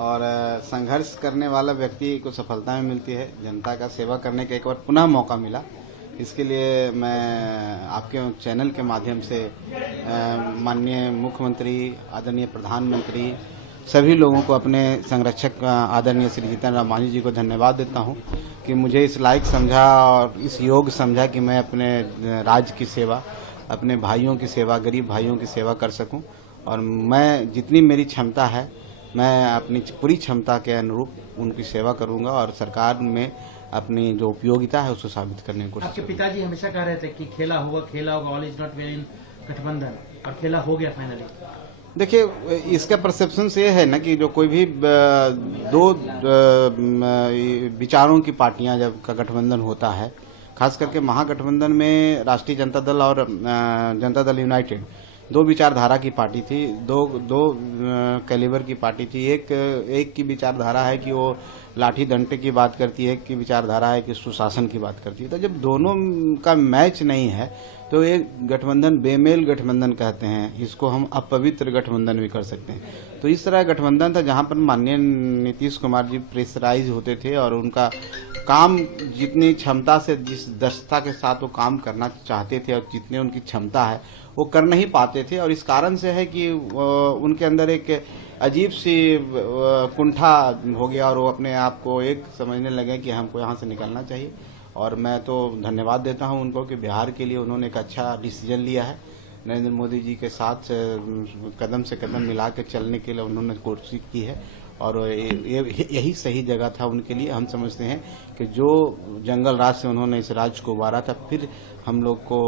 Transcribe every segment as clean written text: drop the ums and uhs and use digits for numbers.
और संघर्ष करने वाला व्यक्ति को सफलता में मिलती है। जनता का सेवा करने का एक बार पुनः मौका मिला, इसके लिए मैं आपके चैनल के माध्यम से माननीय मुख्यमंत्री, आदरणीय प्रधानमंत्री, सभी लोगों को, अपने संरक्षक आदरणीय श्री जीतन राम मांझी जी को धन्यवाद देता हूं कि मुझे इस लायक समझा और इस योग्य समझा कि मैं अपने राज्य की सेवा, अपने भाइयों की सेवा, गरीब भाइयों की सेवा कर सकूं। और मैं जितनी मेरी क्षमता है, मैं अपनी पूरी क्षमता के अनुरूप उनकी सेवा करूंगा और सरकार में अपनी जो उपयोगिता है उसको साबित करने की कोशिश। आपके पिताजी हमेशा कह रहे थे कि खेला होगा, all is not well in गठबंधन, और खेला हो गया फाइनली। देखिए, इसका परसेप्शन से है ना कि जो कोई भी दो विचारों की पार्टियां जब का गठबंधन होता है, खास करके महागठबंधन में राष्ट्रीय जनता दल और जनता दल यूनाइटेड दो विचारधारा की पार्टी थी, दो कैलिबर की पार्टी थी। एक की विचारधारा है कि वो लाठी डंडे की बात करती है, एक की विचारधारा है कि सुशासन की बात करती है। तो जब दोनों का मैच नहीं है तो ये गठबंधन बेमेल गठबंधन कहते हैं, इसको हम अपवित्र गठबंधन भी कर सकते हैं। तो इस तरह गठबंधन था जहां पर माननीय नीतीश कुमार जी प्रेशराइज होते थे और उनका काम जितनी क्षमता से, जिस दक्षता के साथ वो काम करना चाहते थे और जितने उनकी क्षमता है वो कर नहीं पाते थे। और इस कारण से है कि उनके अंदर एक अजीब सी कुंठा हो गया और वो अपने आप को एक समझने लगे कि हमको यहाँ से निकलना चाहिए। और मैं तो धन्यवाद देता हूँ उनको कि बिहार के लिए उन्होंने एक अच्छा डिसीजन लिया है। नरेंद्र मोदी जी के साथ कदम से कदम मिला के चलने के लिए उन्होंने कोशिश की है और यही सही जगह था उनके लिए। हम समझते हैं कि जो जंगल राज से उन्होंने इस राज्य को उबारा था, फिर हम लोग को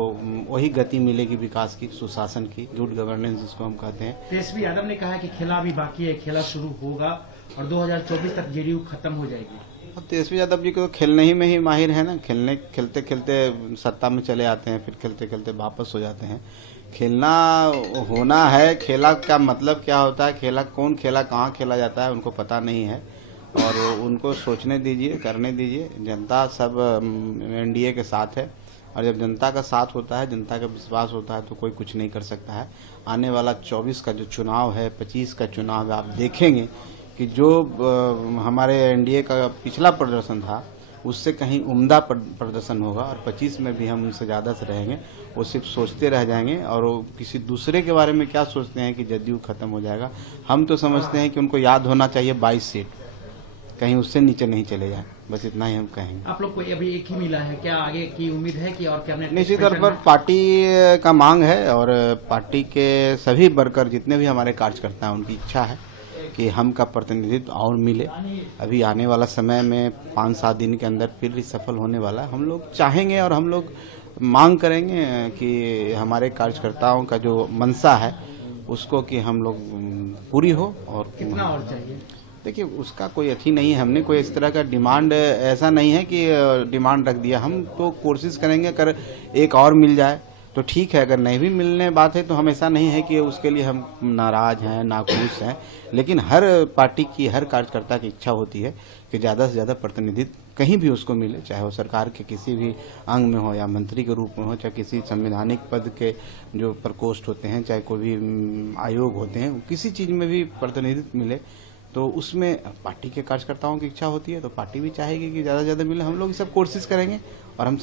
वही गति मिलेगी विकास की, सुशासन की, गुड गवर्नेंस जिसको हम कहते हैं। तेजस्वी यादव ने कहा है कि खेला अभी बाकी है, खेला शुरू होगा और 2024 तक जेडीयू खत्म हो जाएगी। तेजस्वी यादव जी को खेलने ही में ही माहिर है ना, खेलते खेलते सत्ता में चले आते हैं, फिर खेलते खेलते वापस हो जाते हैं। खेलना होना है, खेला का मतलब क्या होता है, खेला कौन खेला, कहाँ खेला जाता है, उनको पता नहीं है और उनको सोचने दीजिए, करने दीजिए। जनता सब एनडीए के साथ है और जब जनता का साथ होता है, जनता का विश्वास होता है तो कोई कुछ नहीं कर सकता है। आने वाला 24 का जो चुनाव है, 25 का चुनाव है, आप देखेंगे कि जो हमारे एनडीए का पिछला प्रदर्शन था उससे कहीं उम्दा प्रदर्शन होगा और 25 में भी हम उनसे ज़्यादा से रहेंगे। वो सिर्फ सोचते रह जाएंगे और वो किसी दूसरे के बारे में क्या सोचते हैं कि जदयू खत्म हो जाएगा। हम तो समझते हैं कि उनको याद होना चाहिए 22 सीट, कहीं उससे नीचे नहीं चले जाए, बस इतना ही हम कहेंगे। आप लोग को अभी एक ही मिला है, क्या आगे की उम्मीद है कि और क्या? निश्चित तौर पर पार्टी का मांग है और पार्टी के सभी वर्कर जितने भी हमारे कार्यकर्ता हैं उनकी इच्छा है कि हम का प्रतिनिधित्व और मिले। अभी आने वाला समय में 5-7 दिन के अंदर फिर सफल होने वाला है। हम लोग चाहेंगे और हम लोग मांग करेंगे कि हमारे कार्यकर्ताओं का जो मंशा है उसको कि हम लोग पूरी हो। और कितना और चाहिए? देखिए, उसका कोई अथी नहीं है, हमने कोई इस तरह का डिमांड ऐसा नहीं है कि डिमांड रख दिया। हम तो कोशिश करेंगे अगर एक और मिल जाए तो ठीक है, अगर नहीं भी मिलने बात है तो हम ऐसा नहीं है कि उसके लिए हम नाराज हैं, नाखुश हैं। लेकिन हर पार्टी की, हर कार्यकर्ता की इच्छा होती है कि ज़्यादा से ज़्यादा प्रतिनिधित्व कहीं भी उसको मिले, चाहे वो सरकार के किसी भी अंग में हो या मंत्री के रूप में हो, चाहे किसी संवैधानिक पद के जो प्रकोष्ठ होते हैं, चाहे कोई भी आयोग होते हैं, किसी चीज़ में भी प्रतिनिधित्व मिले तो उसमें पार्टी के कार्यकर्ताओं की इच्छा होती है तो पार्टी भी चाहेगी कि ज़्यादा से ज़्यादा मिले। हम लोग ये सब कोशिश करेंगे और हम